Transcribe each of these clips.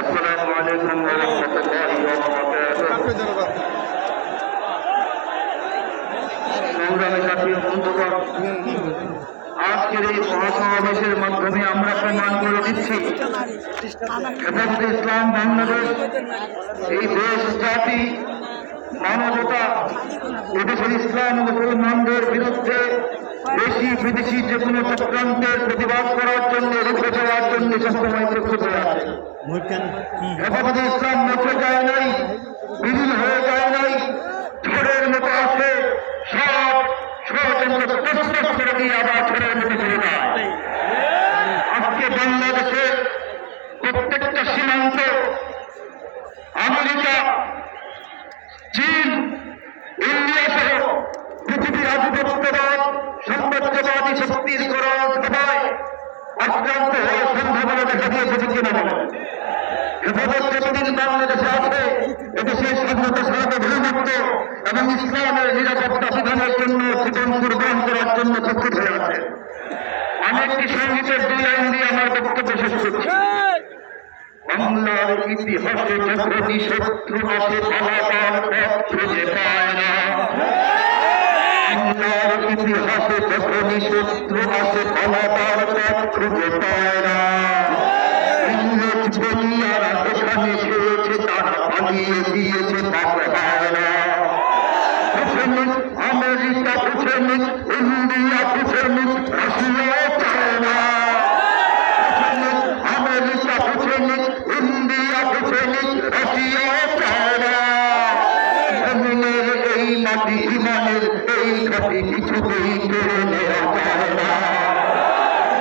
আসসালামু আলাইকুম ওয়া রাহমাতুল্লাহি ওয়া বারাকাতুহু। সংগ্রামী সাথী ও বন্ধুগণ, আজকের এই মহাসমাবেশের মাধ্যমে আমরা প্রমাণ করে দিচ্ছি হেফাজতে ইসলাম বাংলাদেশ এই দেশ, জাতি, মানবতা, এদেশের ইসলাম মুসলমানদের বিরুদ্ধে দেশি বিদেশি যে কোনো চক্রান্তের প্রতিবাদ করার জন্য, রুখে দেওয়ার জন্য সবসময় প্রস্তুত হয়ে আছে। হেফাজতে ইসলাম মুছে যায় নাই, বিলীন হয়ে যায় নাই, ঝড়ের মতো আছে, সব ষড়যন্ত্র প্রস্তুত করে দিয়ে আবার ঝড়ের মতো চলে যায়। আজকে বাংলাদেশে প্রত্যেকটা সীমান্ত আমেরিকা, চীন, ইন্ডিয়া সহ পৃথিবীর আধিপত্যবাদ, সাম্রাজ্যবাদী শক্তির করণ সভায় আক্রান্ত হওয়ার সম্ভাবনা দেখা দিয়েছে কিনা বলে। হেফাজত যতদিন বাংলাদেশে আছে, এদেশের স্বাধীনতা, সার্বভৌমত্ব এবং ইসলামের নিরাপত্তা বিধানের জন্য জীবন কুরবান করার জন্য প্রস্তুত হয়ে আছে। আমি একটি সঙ্গীতের 2 লাইন দিয়ে আমার বক্তব্য শেষ করছি। বাংলার ইতিহাসে যখনই শত্রু আসে পালাবার পথ খুঁজে পায় না। বাংলার ইতিহাসে যখনই শত্রু আসে পালাবার পথ খুঁজে পায় না। ইংরেজ বলিয়ারা এখানে খেয়েছে, তারা পালিয়ে দিয়েছে, পাবে হয় না। আমেরিকা বুঝেন, ইন্ডিয়া বুঝেন, রাশিয়া চায় না। আমেরিকা বুঝেন, ইন্ডিয়া বুঝেন, রাশিয়া চায় না। জমিনের এই মাটি, ইমানের এই ঘাটি কিছুতেই কেড়ে নেওয়া যায় না।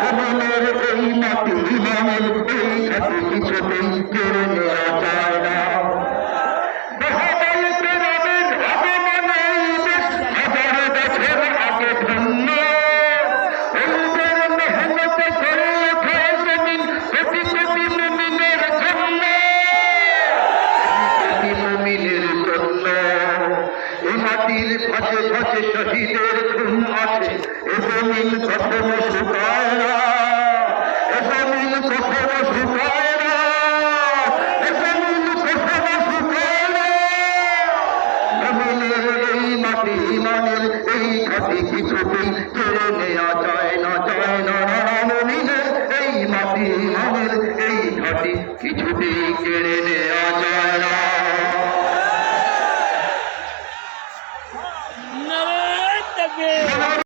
জমিনের এই মাটি, ইমানের এই ঘাটি কিছুতেই কেড়ে নেওয়া যায় না। ফাঁসে ফাঁসে শহীদের খুন আছে, এ জমিন কখনো শুকায় না, এ জমিন কখনো শুকায় না, এ জমিন কখনো শুকায় না। জমিনের এই মাটি, ইমানের এই ঘাটি কিছুতেই কেড়ে নেওয়া যায় না, যায় না। জমিনের এই মাটি, ইমানের এই ঘাটি কিছুতেই কেড়ে